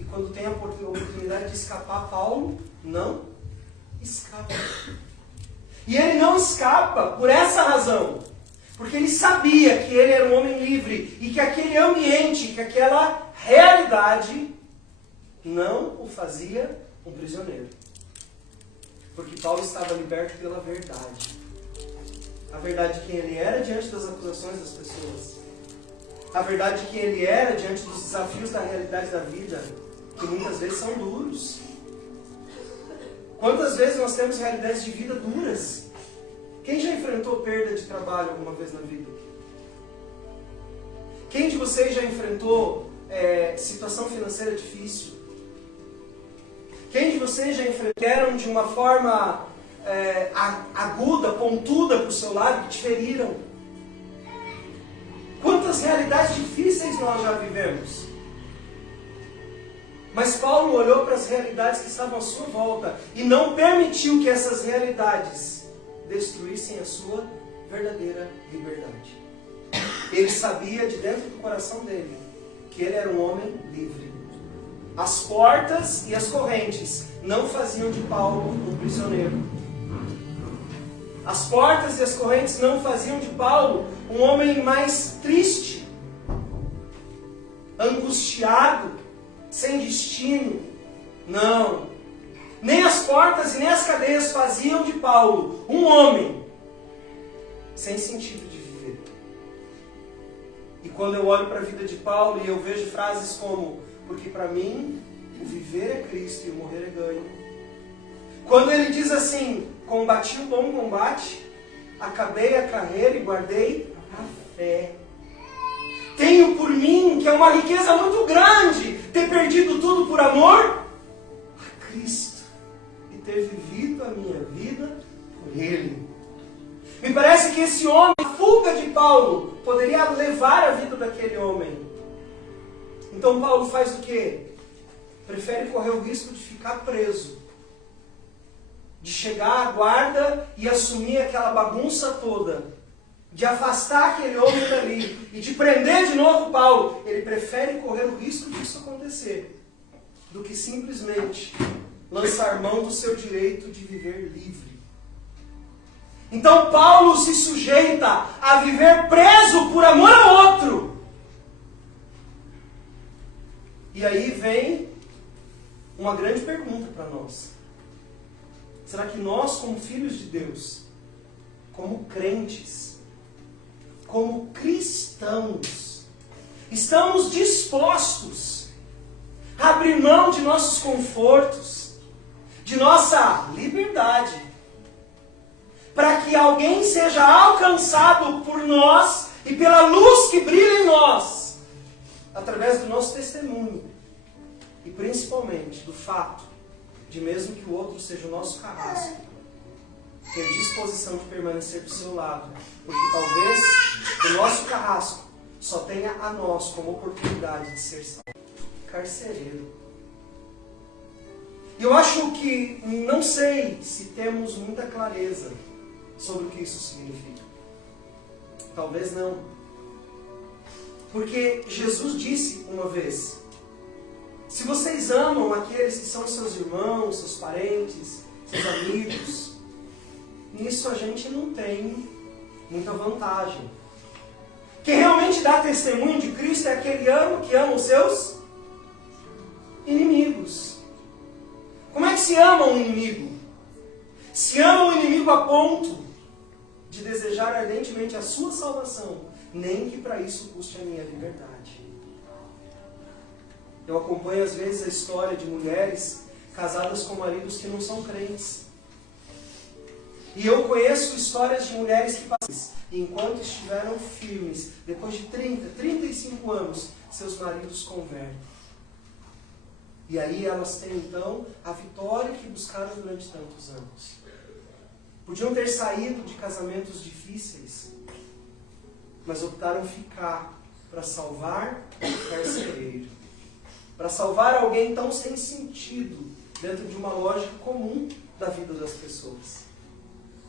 E quando tem a oportunidade de escapar, Paulo não escapa. E ele não escapa por essa razão. Porque ele sabia que ele era um homem livre e que aquele ambiente, que aquela realidade não o fazia um prisioneiro. Porque Paulo estava liberto pela verdade. A verdade de quem ele era diante das acusações das pessoas. A verdade de quem ele era diante dos desafios da realidade da vida, que muitas vezes são duros. Quantas vezes nós temos realidades de vida duras? Quem já enfrentou perda de trabalho alguma vez na vida? Quem de vocês já enfrentou situação financeira difícil? Quem de vocês já enfrentaram de uma forma aguda, pontuda para o seu lado, que te feriram? Quantas realidades difíceis nós já vivemos? Mas Paulo olhou para as realidades que estavam à sua volta e não permitiu que essas realidades destruíssem a sua verdadeira liberdade. Ele sabia de dentro do coração dele que ele era um homem livre. As portas e as correntes não faziam de Paulo um prisioneiro. As portas e as correntes não faziam de Paulo um homem mais triste, angustiado, sem destino. Não. Nem as portas e nem as cadeias faziam de Paulo um homem sem sentido de viver. E quando eu olho para a vida de Paulo e eu vejo frases como: porque para mim o viver é Cristo e o morrer é ganho. Quando ele diz assim: combati o bom combate, acabei a carreira e guardei a fé. Tenho por mim, que é uma riqueza muito grande, ter perdido tudo por amor a Cristo e ter vivido a minha vida por Ele. Me parece que esse homem, a fuga de Paulo, poderia levar a vida daquele homem. Então Paulo faz o quê? Prefere correr o risco de ficar preso, de chegar à guarda e assumir aquela bagunça toda, de afastar aquele homem dali e de prender de novo Paulo. Ele prefere correr o risco disso acontecer do que simplesmente lançar mão do seu direito de viver livre. Então Paulo se sujeita a viver preso por amor ao outro. E aí vem uma grande pergunta para nós. Será que nós, como filhos de Deus, como crentes, como cristãos, estamos dispostos a abrir mão de nossos confortos, de nossa liberdade, para que alguém seja alcançado por nós e pela luz que brilha em nós, através do nosso testemunho e principalmente do fato de, mesmo que o outro seja o nosso carrasco, ter disposição de permanecer do seu lado, porque talvez o nosso carrasco só tenha a nós como oportunidade de ser salvo. Carcereiro. E eu acho que, não sei se temos muita clareza sobre o que isso significa. Talvez não. Porque Jesus disse uma vez: se vocês amam aqueles que são seus irmãos, seus parentes, seus amigos, nisso a gente não tem muita vantagem. Quem realmente dá testemunho de Cristo é aquele que ama os seus inimigos. Como é que se ama um inimigo? Se ama um inimigo a ponto de desejar ardentemente a sua salvação, nem que para isso custe a minha liberdade. Eu acompanho às vezes a história de mulheres casadas com maridos que não são crentes. E eu conheço histórias de mulheres que passaram, e enquanto estiveram firmes, depois de 35 anos, seus maridos convertem. E aí elas têm então a vitória que buscaram durante tantos anos. Podiam ter saído de casamentos difíceis, mas optaram ficar para salvar o carcereiro. Para salvar alguém tão sem sentido, dentro de uma lógica comum da vida das pessoas.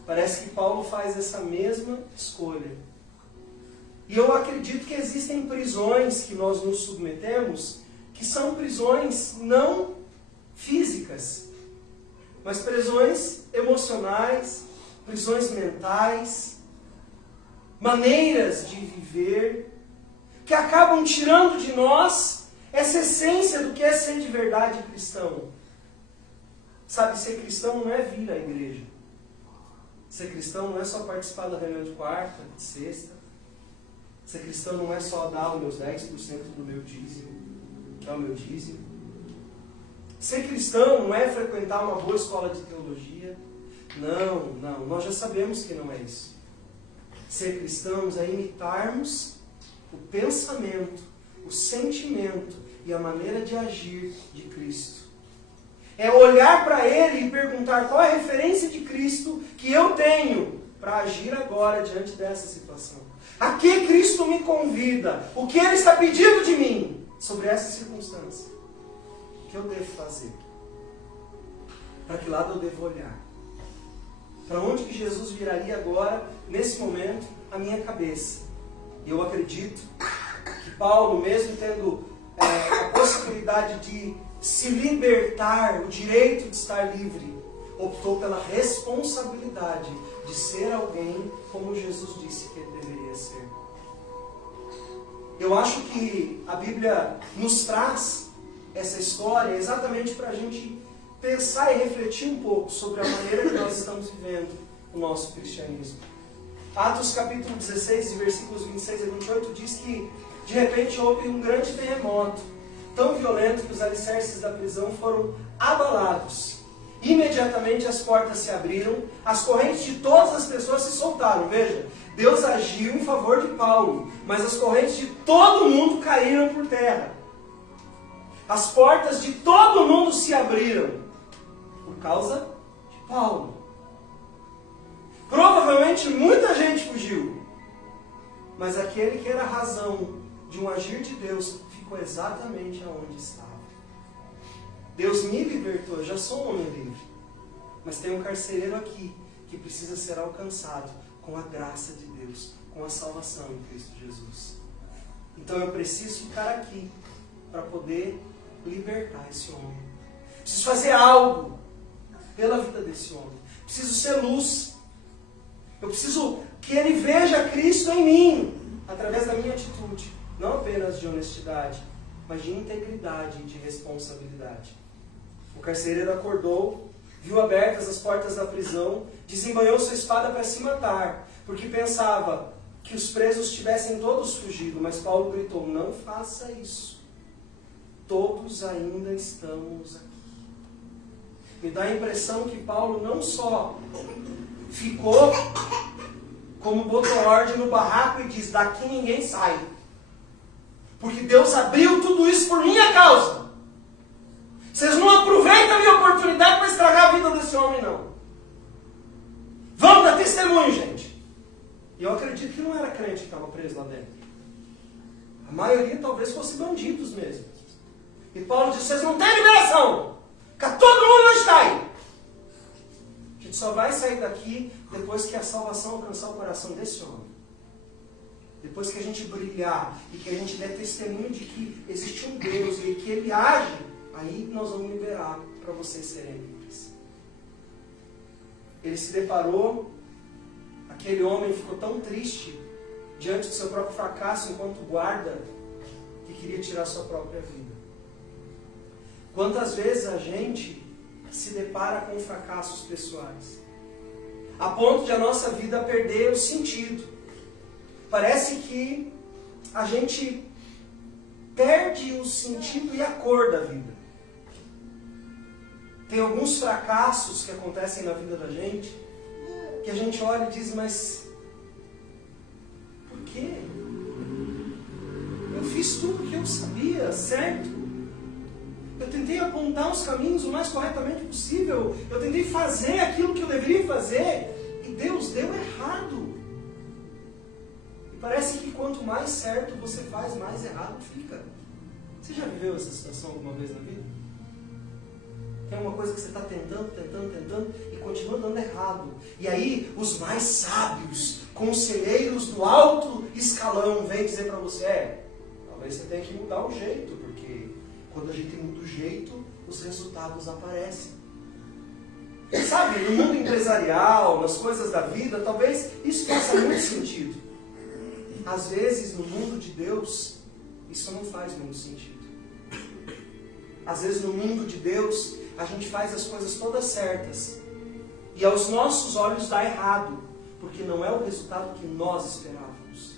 Parece que Paulo faz essa mesma escolha. E eu acredito que existem prisões que nós nos submetemos que são prisões não físicas, mas prisões emocionais, prisões mentais, maneiras de viver, que acabam tirando de nós essa essência do que é ser de verdade cristão. Sabe, ser cristão não é vir à igreja. Ser cristão não é só participar da reunião de quarta, de sexta. Ser cristão não é só dar os meus 10% do meu dízimo, que é o meu dízimo. Ser cristão não é frequentar uma boa escola de teologia. Não, nós já sabemos que não é isso. Ser cristãos é imitarmos o pensamento, o sentimento e a maneira de agir de Cristo. É olhar para Ele e perguntar qual é a referência de Cristo que eu tenho para agir agora diante dessa situação. A que Cristo me convida? O que Ele está pedindo de mim sobre essa circunstância? O que eu devo fazer? Para que lado eu devo olhar? Para onde que Jesus viraria agora, nesse momento, a minha cabeça? E eu acredito que Paulo, mesmo tendo a possibilidade de se libertar, o direito de estar livre, optou pela responsabilidade de ser alguém como Jesus disse que ele deveria ser. Eu acho que a Bíblia nos traz essa história exatamente para a gente pensar e refletir um pouco sobre a maneira que nós estamos vivendo o nosso cristianismo. Atos capítulo 16, versículos 26 a 28 diz que de repente houve um grande terremoto, tão violento que os alicerces da prisão foram abalados. Imediatamente as portas se abriram, as correntes de todas as pessoas se soltaram. Veja, Deus agiu em favor de Paulo, mas as correntes de todo mundo caíram por terra. As portas de todo mundo se abriram por causa de Paulo. Provavelmente muita gente fugiu, mas aquele que era a razão de um agir de Deus ficou exatamente aonde estava. Deus me libertou, eu já sou um homem livre, mas tem um carcereiro aqui que precisa ser alcançado com a graça de Deus, com a salvação em Cristo Jesus. Então eu preciso ficar aqui para poder libertar esse homem. Preciso fazer algo pela vida desse homem. Preciso ser luz. Eu preciso que ele veja Cristo em mim, através da minha atitude. Não apenas de honestidade, mas de integridade e de responsabilidade. O carcereiro acordou, viu abertas as portas da prisão, desembanhou sua espada para se matar, porque pensava que os presos tivessem todos fugido, mas Paulo gritou, não faça isso. Todos ainda estamos aqui. Me dá a impressão que Paulo não só ficou como botou ordem no barraco e diz, daqui ninguém sai. Porque Deus abriu tudo isso por minha causa. Vocês não aproveitam a minha oportunidade para estragar a vida desse homem, não. Vamos dar testemunho, gente. E eu acredito que não era crente que estava preso lá dentro. A maioria talvez fosse bandidos mesmo. E Paulo disse, vocês não têm liberação. Fica todo mundo onde está aí. A gente só vai sair daqui depois que a salvação alcançar o coração desse homem. Depois que a gente brilhar e que a gente der testemunho de que existe um Deus e que Ele age, aí nós vamos liberar para vocês serem livres. Ele se deparou, aquele homem ficou tão triste diante do seu próprio fracasso enquanto guarda, que queria tirar sua própria vida. Quantas vezes a gente se depara com fracassos pessoais, a ponto de a nossa vida perder o sentido. Parece que a gente perde o sentido e a cor da vida. Tem alguns fracassos que acontecem na vida da gente, que a gente olha e diz, mas por quê? Eu fiz tudo o que eu sabia, certo? Eu tentei apontar os caminhos o mais corretamente possível. Eu tentei fazer aquilo que eu deveria fazer. E Deus deu errado. E parece que quanto mais certo você faz, mais errado fica. Você já viveu essa situação alguma vez na vida? Tem uma coisa que você está tentando e continua dando errado. E aí os mais sábios, conselheiros do alto escalão vêm dizer para você, talvez você tenha que mudar o jeito, porque Quando a gente muda o jeito, os resultados aparecem. Sabe, no mundo empresarial, nas coisas da vida, talvez isso faça muito sentido. Às vezes, no mundo de Deus, isso não faz muito sentido. Às vezes, no mundo de Deus, a gente faz as coisas todas certas. E aos nossos olhos dá errado, porque não é o resultado que nós esperávamos.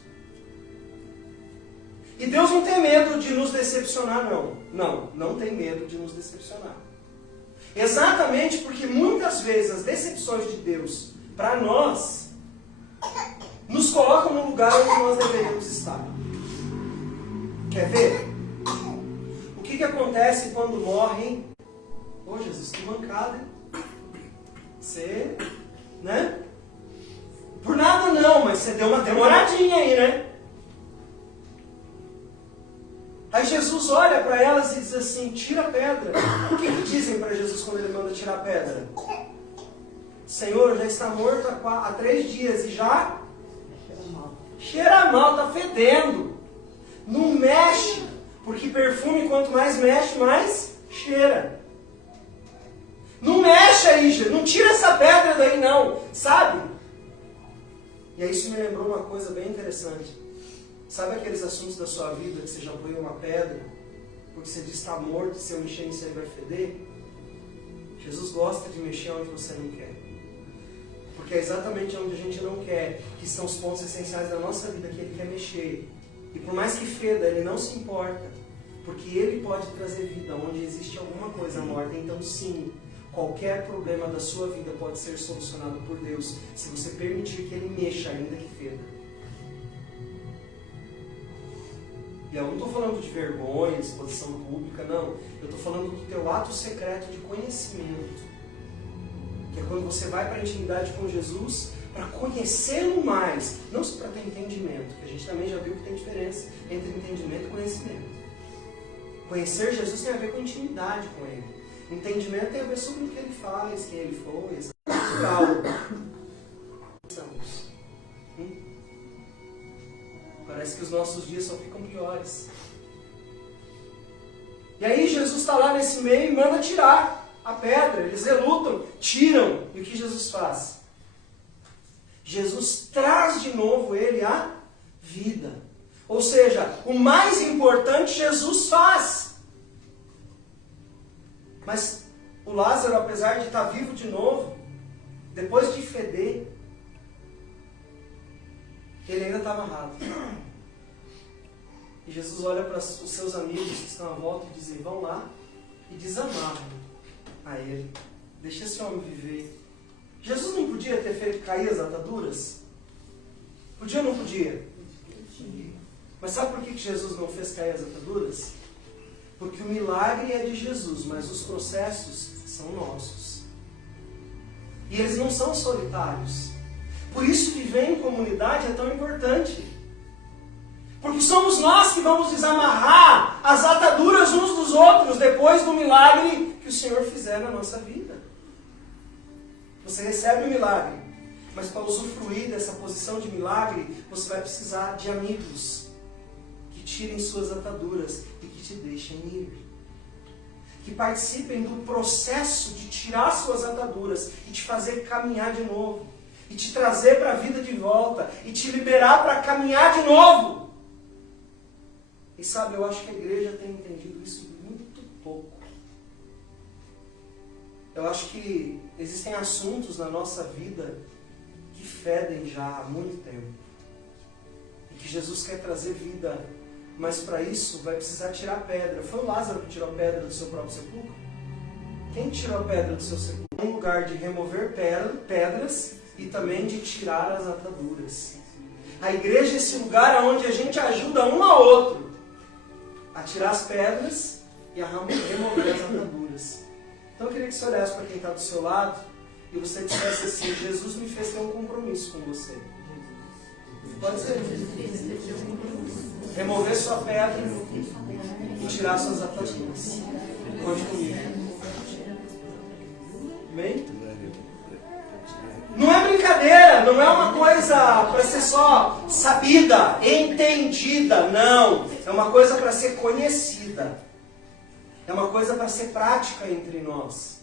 E Deus não tem medo de nos decepcionar, não. Não tem medo de nos decepcionar. Exatamente porque muitas vezes as decepções de Deus para nós nos colocam no lugar onde nós deveríamos estar. Quer ver? O que acontece quando morrem? Ô Jesus, que mancada, hein? Você, né? Por nada não, mas você deu uma demoradinha aí, né? Aí Jesus olha para elas e diz assim, tira a pedra. O que dizem para Jesus quando ele manda tirar a pedra? Senhor, já está morto há 3 dias e já cheira mal, está fedendo. Não mexe, porque perfume quanto mais mexe, mais cheira. Não mexe aí, não tira essa pedra daí não, sabe? E aí isso me lembrou uma coisa bem interessante. Sabe aqueles assuntos da sua vida que você já apoiou uma pedra, porque você diz está morto, se eu mexer nisso aí vai feder? Jesus gosta de mexer onde você não quer. Porque é exatamente onde a gente não quer, que são os pontos essenciais da nossa vida que Ele quer mexer. E por mais que feda, Ele não se importa, porque Ele pode trazer vida onde existe alguma coisa morta. Então sim, qualquer problema da sua vida pode ser solucionado por Deus, se você permitir que Ele mexa, ainda que feda. E eu não estou falando de vergonha, exposição pública, não. Eu estou falando do teu ato secreto de conhecimento. Que é quando você vai para a intimidade com Jesus para conhecê-lo mais. Não só para ter entendimento, que a gente também já viu que tem diferença entre entendimento e conhecimento. Conhecer Jesus tem a ver com intimidade com Ele. Entendimento tem a ver sobre o que Ele faz, quem Ele foi, estamos. Parece que os nossos dias só ficam piores. E aí Jesus está lá nesse meio e manda tirar a pedra. Eles relutam, tiram. E o que Jesus faz? Jesus traz de novo ele à vida. Ou seja, o mais importante Jesus faz. Mas o Lázaro, apesar de estar vivo de novo, depois de feder, ele ainda estava amarrado. E Jesus olha para os seus amigos que estão à volta e diz, vão lá e desamarram a ele. Deixa esse homem viver. Jesus não podia ter feito cair as ataduras? Podia ou não podia? Mas sabe por que Jesus não fez cair as ataduras? Porque o milagre é de Jesus, mas os processos são nossos. E eles não são solitários. Por isso viver em comunidade é tão importante. Porque somos nós que vamos desamarrar as ataduras uns dos outros depois do milagre que o Senhor fizer na nossa vida. Você recebe o milagre, mas para usufruir dessa posição de milagre, você vai precisar de amigos que tirem suas ataduras e que te deixem ir. Que participem do processo de tirar suas ataduras e te fazer caminhar de novo. E te trazer para a vida de volta. E te liberar para caminhar de novo. E sabe, eu acho que a igreja tem entendido isso muito pouco. Eu acho que existem assuntos na nossa vida que fedem já há muito tempo. E que Jesus quer trazer vida. Mas para isso vai precisar tirar a pedra. Foi o Lázaro que tirou a pedra do seu próprio sepulcro? Quem tirou a pedra do seu sepulcro? Um lugar de remover pedras e também de tirar as ataduras. A igreja é esse lugar onde a gente ajuda um ao outro a tirar as pedras e a remover as ataduras. Então eu queria que você olhasse para quem está do seu lado e você dissesse assim, Jesus me fez ter um compromisso com você. Pode ser? Remover sua pedra e tirar suas ataduras. Conte comigo. Amém? Não é brincadeira, não é uma coisa para ser só sabida, entendida, não. É uma coisa para ser conhecida. É uma coisa para ser prática entre nós.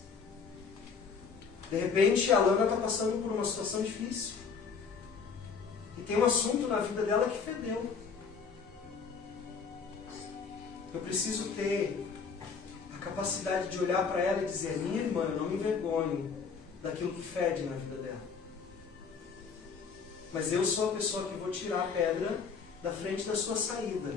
De repente, a Lana está passando por uma situação difícil. E tem um assunto na vida dela que fedeu. Eu preciso ter a capacidade de olhar para ela e dizer: minha irmã, eu não me envergonho daquilo que fede na vida dela. Mas eu sou a pessoa que vou tirar a pedra da frente da sua saída.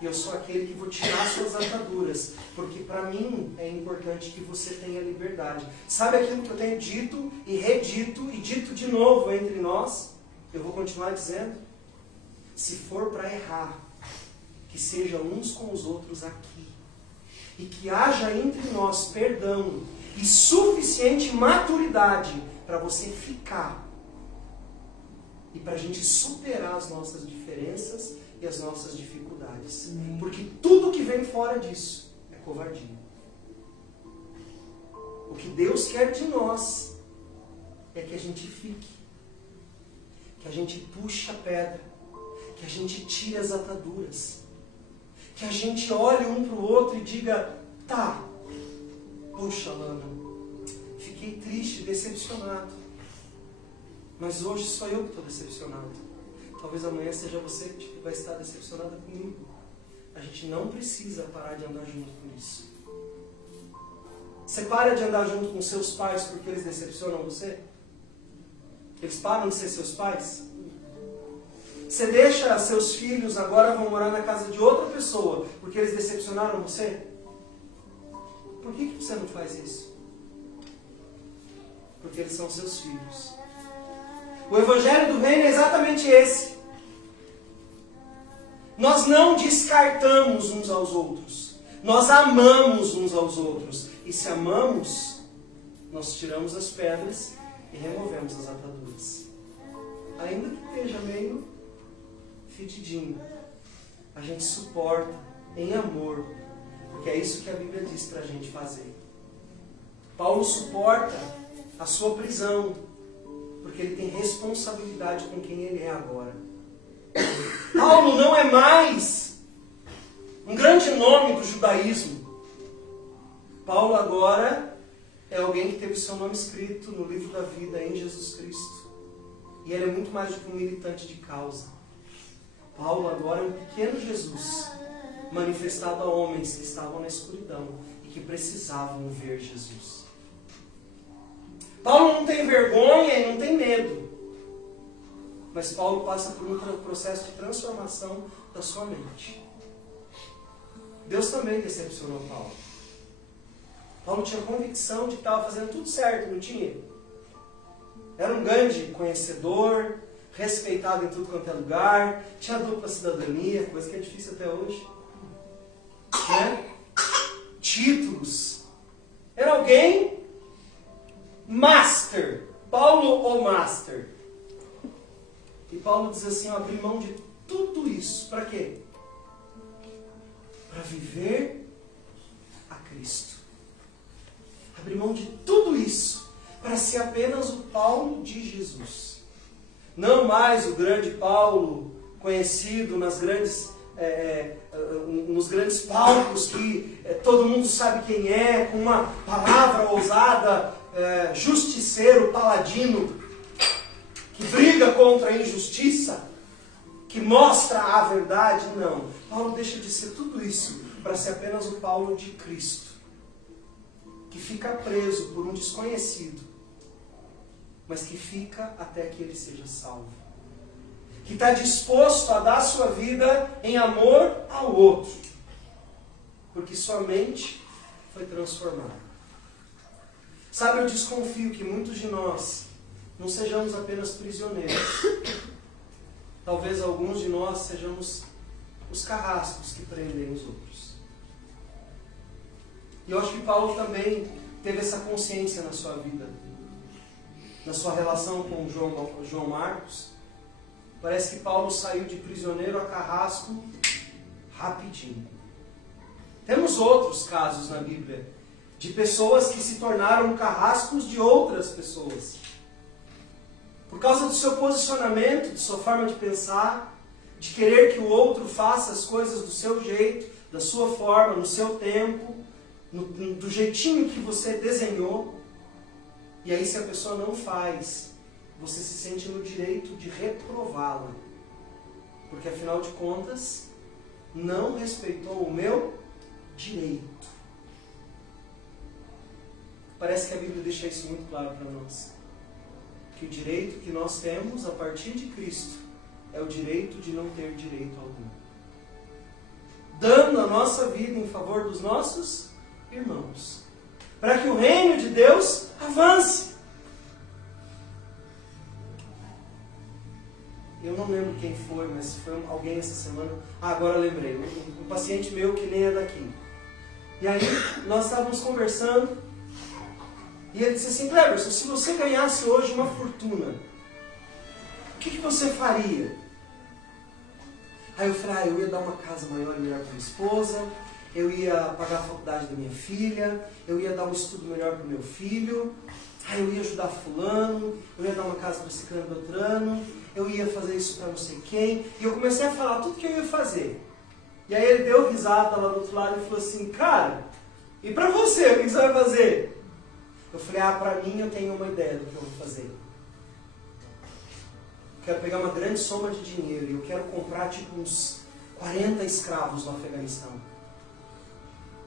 E eu sou aquele que vou tirar suas ataduras. Porque para mim é importante que você tenha liberdade. Sabe aquilo que eu tenho dito e redito e dito de novo entre nós? Eu vou continuar dizendo. Se for para errar, que seja uns com os outros aqui. E que haja entre nós perdão e suficiente maturidade para você ficar. E para a gente superar as nossas diferenças e as nossas dificuldades. Porque tudo que vem fora disso é covardia. O que Deus quer de nós é que a gente fique. Que a gente puxe a pedra. Que a gente tire as ataduras. Que a gente olhe um para o outro e diga: tá, puxa, Lana, fiquei triste, decepcionado. Mas hoje sou eu que estou decepcionado. Talvez amanhã seja você que vai estar decepcionada comigo. A gente não precisa parar de andar junto com isso. Você para de andar junto com seus pais porque eles decepcionam você? Eles param de ser seus pais? Você deixa seus filhos agora vão morar na casa de outra pessoa porque eles decepcionaram você? Por que você não faz isso? Porque eles são seus filhos. O Evangelho do Reino é exatamente esse. Nós não descartamos uns aos outros. Nós amamos uns aos outros. E se amamos, nós tiramos as pedras e removemos as ataduras. Ainda que esteja meio fedidinho, a gente suporta em amor. Porque é isso que a Bíblia diz para a gente fazer. Paulo suporta a sua prisão. Porque ele tem responsabilidade com quem ele é agora. Paulo não é mais um grande nome do judaísmo. Paulo agora é alguém que teve o seu nome escrito no livro da vida em Jesus Cristo. E ele é muito mais do que um militante de causa. Paulo agora é um pequeno Jesus, manifestado a homens que estavam na escuridão e que precisavam ver Jesus. Paulo não tem vergonha e não tem medo. Mas Paulo passa por um processo de transformação da sua mente. Deus também decepcionou Paulo. Paulo tinha convicção de que estava fazendo tudo certo, não tinha? Era um grande conhecedor, respeitado em tudo quanto é lugar, tinha dupla cidadania, coisa que é difícil até hoje. Né? Títulos. Era alguém master. Paulo o master. E Paulo diz assim, eu abri mão de tudo isso. Para quê? Para viver a Cristo. Abri mão de tudo isso para ser apenas o Paulo de Jesus. Não mais o grande Paulo conhecido nos grandes palcos que todo mundo sabe quem é, com uma palavra ousada, justiceiro, paladino, que briga contra a injustiça, que mostra a verdade. Não. Paulo deixa de ser tudo isso para ser apenas o Paulo de Cristo, que fica preso por um desconhecido, mas que fica até que ele seja salvo. Que está disposto a dar sua vida em amor ao outro, porque sua mente foi transformada. Sabe, eu desconfio que muitos de nós não sejamos apenas prisioneiros. Talvez alguns de nós sejamos os carrascos que prendem os outros. E eu acho que Paulo também teve essa consciência na sua vida. Na sua relação com João Marcos, parece que Paulo saiu de prisioneiro a carrasco rapidinho. Temos outros casos na Bíblia de pessoas que se tornaram carrascos de outras pessoas. Por causa do seu posicionamento, de sua forma de pensar, de querer que o outro faça as coisas do seu jeito, da sua forma, no seu tempo, do jeitinho que você desenhou. E aí, se a pessoa não faz, você se sente no direito de reprová-la. Porque, afinal de contas, não respeitou o meu direito. Parece que a Bíblia deixa isso muito claro para nós. Que o direito que nós temos a partir de Cristo é o direito de não ter direito algum. Dando a nossa vida em favor dos nossos irmãos. Para que o reino de Deus avance. Eu não lembro quem foi, mas foi alguém essa semana. Agora lembrei. Um paciente meu que nem é daqui. E aí, nós estávamos conversando. E ele disse assim: Cleberson, se você ganhasse hoje uma fortuna, o que você faria? Aí eu falei: eu ia dar uma casa maior e melhor para minha esposa, eu ia pagar a faculdade da minha filha, eu ia dar um estudo melhor para o meu filho, aí eu ia ajudar fulano, eu ia dar uma casa para Ciclano Beltrano, eu ia fazer isso para não sei quem. E eu comecei a falar tudo que eu ia fazer. E aí ele deu risada lá do outro lado e falou assim: cara, e para você, o que você vai fazer? Eu falei: para mim eu tenho uma ideia do que eu vou fazer. Quero pegar uma grande soma de dinheiro e eu quero comprar tipo uns 40 escravos no Afeganistão.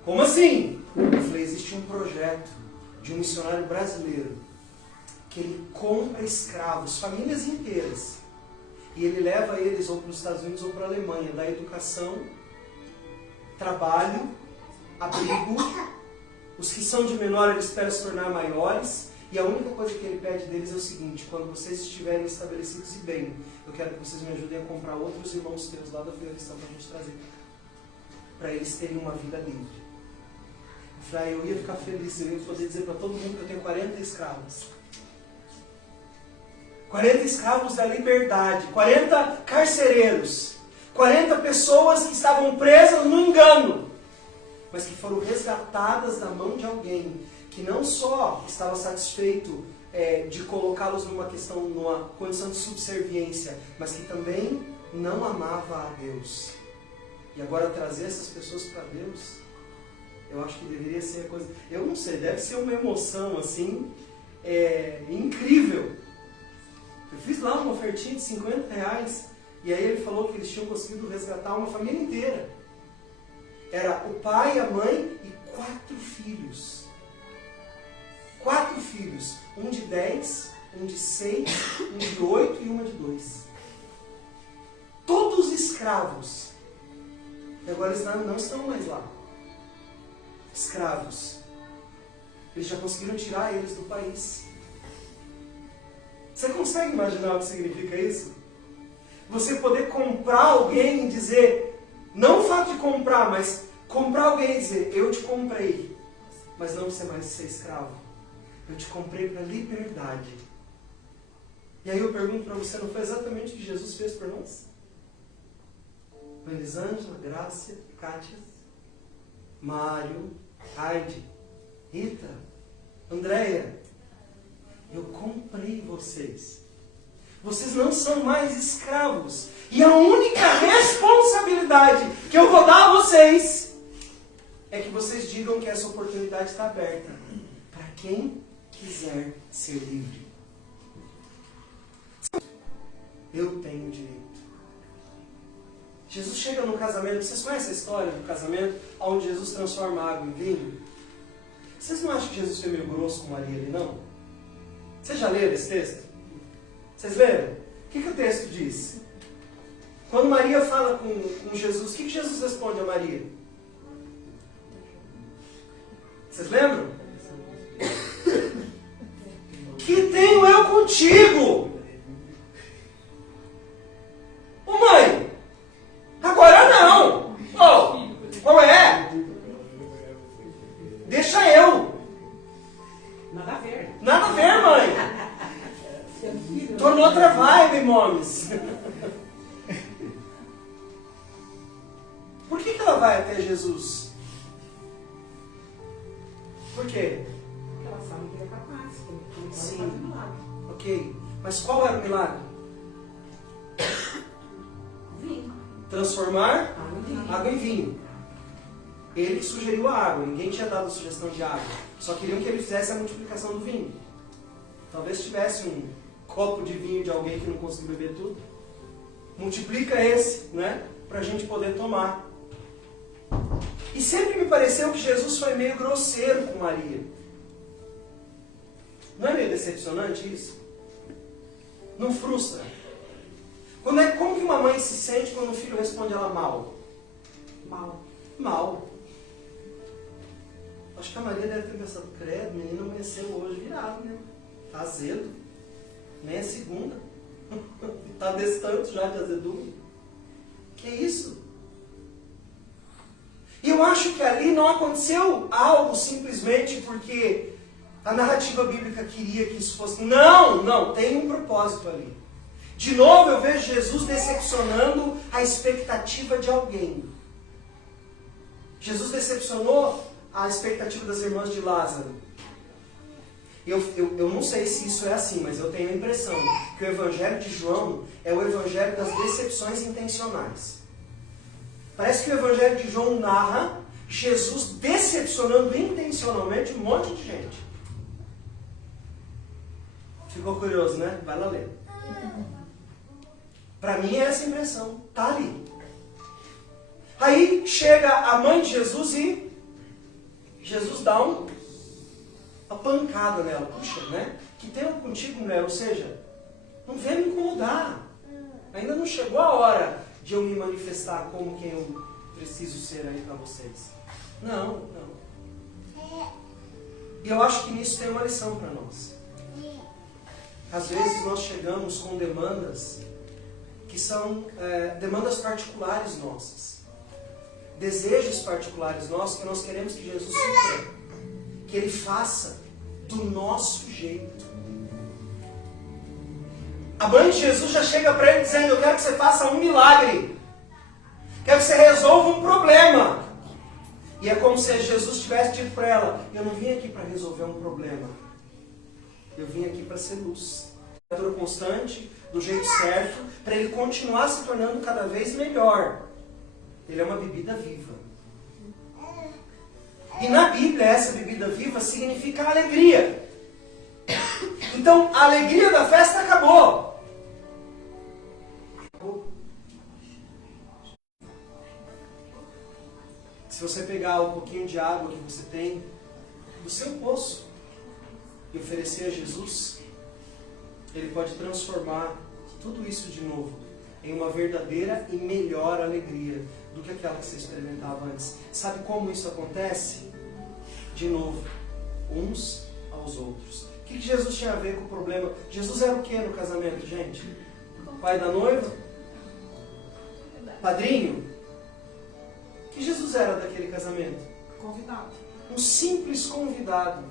Como assim? Eu falei: existe um projeto de um missionário brasileiro que ele compra escravos, famílias inteiras, e ele leva eles ou para os Estados Unidos ou para a Alemanha, dá educação, trabalho, abrigo. Os que são de menor, eles esperam se tornar maiores. E a única coisa que ele pede deles é o seguinte: quando vocês estiverem estabelecidos e bem, eu quero que vocês me ajudem a comprar outros irmãos teus lá da Afeganistão para a gente trazer, para eles terem uma vida livre. Eu falei: eu ia ficar feliz, eu ia poder dizer para todo mundo que eu tenho 40 escravos. 40 escravos da liberdade, 40 carcereiros, 40 pessoas que estavam presas no engano, mas que foram resgatadas da mão de alguém que não só estava satisfeito de colocá-los numa condição de subserviência, mas que também não amava a Deus. E agora trazer essas pessoas para Deus, eu acho que deveria ser a coisa... Eu não sei, deve ser uma emoção assim, incrível. Eu fiz lá uma ofertinha de R$50, e aí ele falou que eles tinham conseguido resgatar uma família inteira. Era o pai, a mãe e 4 filhos. 4 filhos. Um de 10, um de 6, um de 8 e uma de 2. Todos escravos. E agora eles não estão mais lá. Escravos. Eles já conseguiram tirar eles do país. Você consegue imaginar o que significa isso? Você poder comprar alguém e dizer... Não o fato de comprar, mas comprar alguém e dizer: eu te comprei, mas não você mais ser escravo. Eu te comprei para liberdade. E aí eu pergunto para você: não foi exatamente o que Jesus fez por nós? Elisângela, Grácia, Kátia, Mário, Heidi, Rita, Andréia, eu comprei vocês. Vocês não são mais escravos. E a única responsabilidade que eu vou dar a vocês é que vocês digam que essa oportunidade está aberta para quem quiser ser livre. Eu tenho direito. Jesus chega no casamento. Vocês conhecem a história do casamento onde Jesus transforma a água em vinho? Vocês não acham que Jesus foi meio grosso com Maria ali, não? Vocês já leram esse texto? Vocês leram? O que o texto diz? Quando Maria fala com Jesus, o que Jesus responde a Maria? Vocês lembram? Que tenho eu contigo? Ô mãe, agora não. Qual é? Deixa eu. Nada a ver. Nada a ver, mãe. Tornou outra vibe, momes. Por que ela vai até Jesus? Por quê? Porque ela sabe que ele é capaz. Que ele pode Sim. fazer milagre. Ok. Mas qual era o milagre? Vinho. Transformar Água em vinho. água em vinho. Ele sugeriu a água, ninguém tinha dado a sugestão de água. Só queriam que ele fizesse a multiplicação do vinho. Talvez tivesse um copo de vinho de alguém que não conseguiu beber tudo. Multiplica esse, né? Para a gente poder tomar. E sempre me pareceu que Jesus foi meio grosseiro com Maria. Não é meio decepcionante isso? Não frustra? Como que uma mãe se sente quando o filho responde ela mal? Mal. Acho que a Maria deve ter pensado, credo, o menino amanheceu hoje virado, né? Tá azedo. Nem é segunda. Tá desse tanto já de azedume. Que isso? E eu acho que ali não aconteceu algo simplesmente porque a narrativa bíblica queria que isso fosse. Não, tem um propósito ali. De novo eu vejo Jesus decepcionando a expectativa de alguém. Jesus decepcionou a expectativa das irmãs de Lázaro. Eu não sei se isso é assim, mas eu tenho a impressão que o Evangelho de João é o Evangelho das decepções intencionais. Parece que o Evangelho de João narra Jesus decepcionando intencionalmente um monte de gente. Ficou curioso, né? Vai lá ler. Para mim é essa impressão. Tá ali. Aí chega a mãe de Jesus e Jesus dá uma pancada nela. Puxa, né? Que tenho contigo, mulher. Ou seja, não venha me incomodar. Ainda não chegou a hora de eu me manifestar como quem eu preciso ser aí para vocês. Não. E eu acho que nisso tem uma lição para nós. Às vezes nós chegamos com demandas que são demandas particulares nossas. Desejos particulares nossos que nós queremos que Jesus supra. Que Ele faça do nosso jeito. A mãe de Jesus já chega para ele dizendo, eu quero que você faça um milagre. Quero que você resolva um problema. E é como se Jesus tivesse dito para ela, eu não vim aqui para resolver um problema. Eu vim aqui para ser luz. Temperatura constante, do jeito certo, para ele continuar se tornando cada vez melhor. Ele é uma bebida viva. E na Bíblia, essa bebida viva significa alegria. Então, a alegria da festa acabou. Se você pegar um pouquinho de água que você tem do seu poço e oferecer a Jesus, Ele pode transformar tudo isso de novo em uma verdadeira e melhor alegria do que aquela que você experimentava antes. Sabe como isso acontece? De novo, uns aos outros. O que Jesus tinha a ver com o problema? Jesus era o que no casamento, gente? Pai da noiva? Padrinho? O que Jesus era daquele casamento? Convidado. Um simples convidado.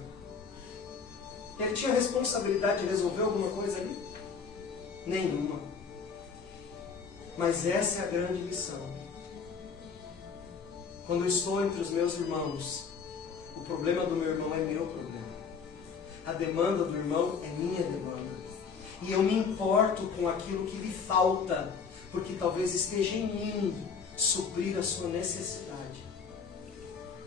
Ele tinha a responsabilidade de resolver alguma coisa ali? Nenhuma. Mas essa é a grande lição. Quando eu estou entre os meus irmãos, o problema do meu irmão é meu problema. A demanda do irmão é minha demanda. E eu me importo com aquilo que lhe falta, porque talvez esteja em mim suprir a sua necessidade.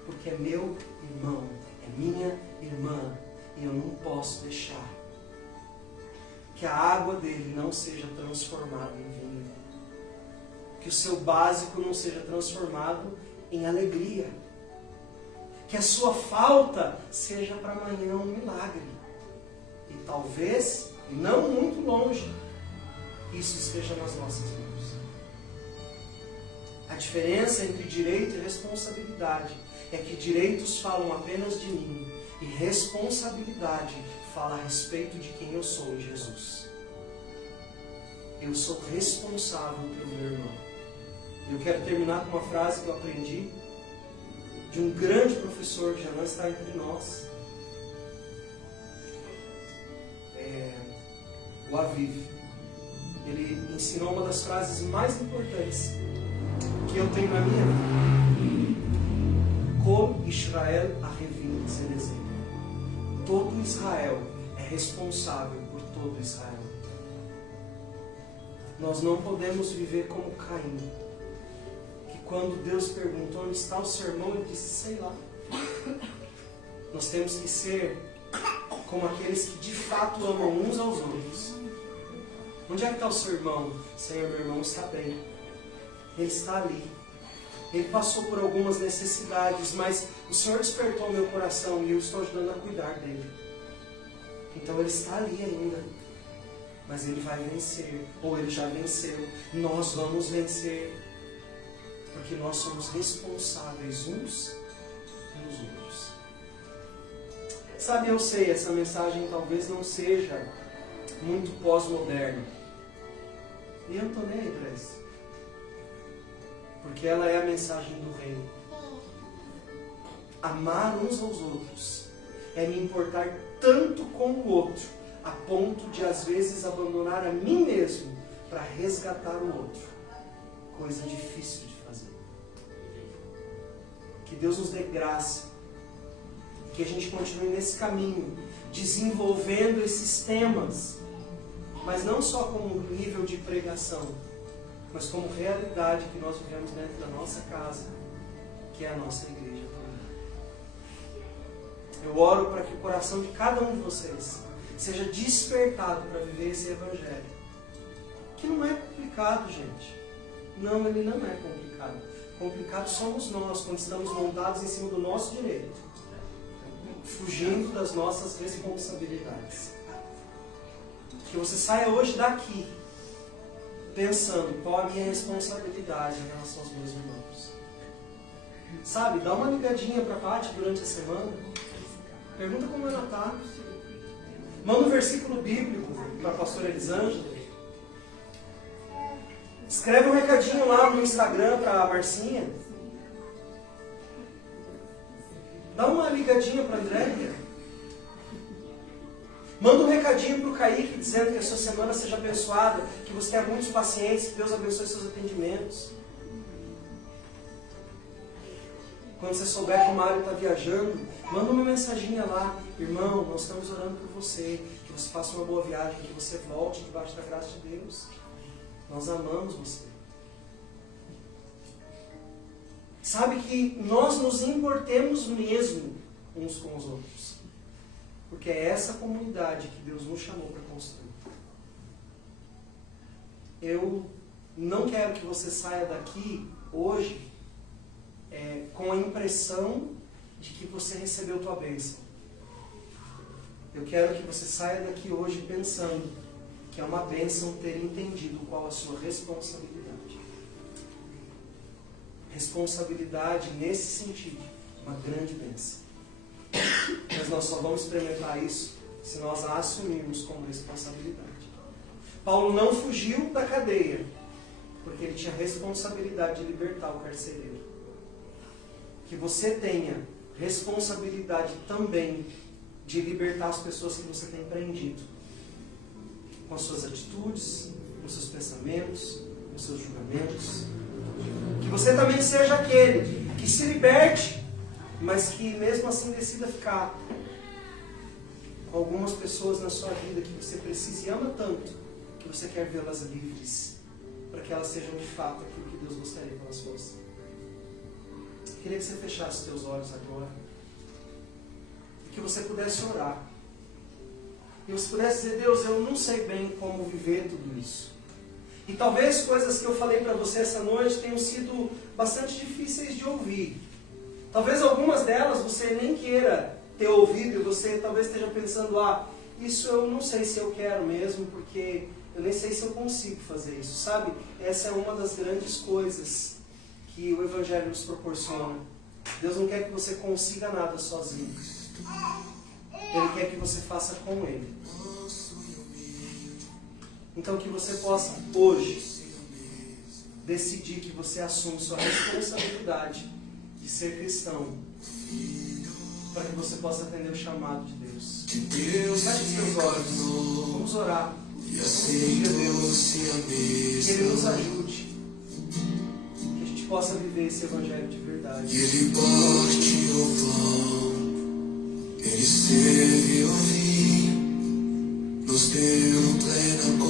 Porque é meu irmão, é minha irmã, e eu não posso deixar que a água dele não seja transformada em vinho. Que o seu básico não seja transformado em alegria. Que a sua falta seja para amanhã um milagre. E talvez, não muito longe, isso esteja nas nossas mãos. A diferença entre direito e responsabilidade é que direitos falam apenas de mim e responsabilidade fala a respeito de quem eu sou em Jesus. Eu sou responsável pelo meu irmão. Eu quero terminar com uma frase que eu aprendi de um grande professor que já não está entre nós. O Aviv. Ele ensinou uma das frases mais importantes que eu tenho na minha vida. Kol Israel Arevim Zenezem. Todo Israel é responsável por todo Israel. Nós não podemos viver como Caim, que quando Deus perguntou onde está o seu irmão, ele disse, sei lá. Nós temos que ser como aqueles que de fato amam uns aos outros. Onde é que está o seu irmão? Senhor, meu irmão está bem. Ele está ali. Ele passou por algumas necessidades, mas o Senhor despertou o meu coração e eu estou ajudando a cuidar dele. Então ele está ali ainda. Mas ele vai vencer, ou ele já venceu. Nós vamos vencer. Porque nós somos responsáveis uns pelos outros. Sabe, eu sei, essa mensagem talvez não seja muito pós-moderna. E eu não estou nem aí para isso. Porque ela é a mensagem do reino. Amar uns aos outros é me importar tanto com o outro, a ponto de às vezes abandonar a mim mesmo para resgatar o outro. Coisa difícil de fazer. Que Deus nos dê graça, que a gente continue nesse caminho, desenvolvendo esses temas, mas não só como nível de pregação, mas como realidade que nós vivemos dentro da nossa casa, que é a nossa igreja também. Eu oro para que o coração de cada um de vocês seja despertado para viver esse evangelho, que não é complicado, gente. Não, ele não é complicado. Complicado somos nós, quando estamos montados em cima do nosso direito, fugindo das nossas responsabilidades. Que você saia hoje daqui pensando qual a minha responsabilidade em relação aos meus irmãos. Sabe, dá uma ligadinha para a Paty durante a semana. Pergunta como ela está. Manda um versículo bíblico para a pastora Elisângela. Escreve um recadinho lá no Instagram para a Marcinha. Dá uma ligadinha para a Andréia. Manda um recadinho para o Kaique dizendo que a sua semana seja abençoada, que você tenha muitos pacientes, que Deus abençoe seus atendimentos. Quando você souber que o Mário está viajando, manda uma mensaginha lá. Irmão, nós estamos orando por você, que você faça uma boa viagem, que você volte debaixo da graça de Deus. Nós amamos você. Sabe que nós nos importemos mesmo uns com os outros. Porque é essa comunidade que Deus nos chamou para construir. Eu não quero que você saia daqui hoje com a impressão de que você recebeu tua bênção. Eu quero que você saia daqui hoje pensando que é uma bênção ter entendido qual a sua responsabilidade. Responsabilidade nesse sentido, uma grande bênção. Mas nós só vamos experimentar isso se nós a assumirmos como responsabilidade. Paulo não fugiu da cadeia, porque ele tinha responsabilidade de libertar o carcereiro. Que você tenha responsabilidade também de libertar as pessoas que você tem prendido. Com as suas atitudes, com os seus pensamentos, com os seus julgamentos. Que você também seja aquele que se liberte, mas que mesmo assim decida ficar com algumas pessoas na sua vida que você precisa e ama tanto, que você quer vê-las livres, para que elas sejam de fato aquilo que Deus gostaria que elas fossem. Queria que você fechasse os teus olhos agora, e que você pudesse orar. E você pudesse dizer, Deus, eu não sei bem como viver tudo isso. E talvez coisas que eu falei para você essa noite tenham sido bastante difíceis de ouvir. Talvez algumas delas você nem queira ter ouvido e você talvez esteja pensando, isso eu não sei se eu quero mesmo, porque eu nem sei se eu consigo fazer isso. Sabe, essa é uma das grandes coisas que o Evangelho nos proporciona. Deus não quer que você consiga nada sozinho. Ele quer que você faça com Ele. Então que você possa hoje decidir que você assume sua responsabilidade de ser cristão, para que você possa atender o chamado de Deus. Feche os seus olhos. Vamos orar. Vamos pedir a Deus que Ele nos ajude, que a gente possa viver esse Evangelho de verdade. Ele parte o pão, Ele esteve o vinho, nos deu plena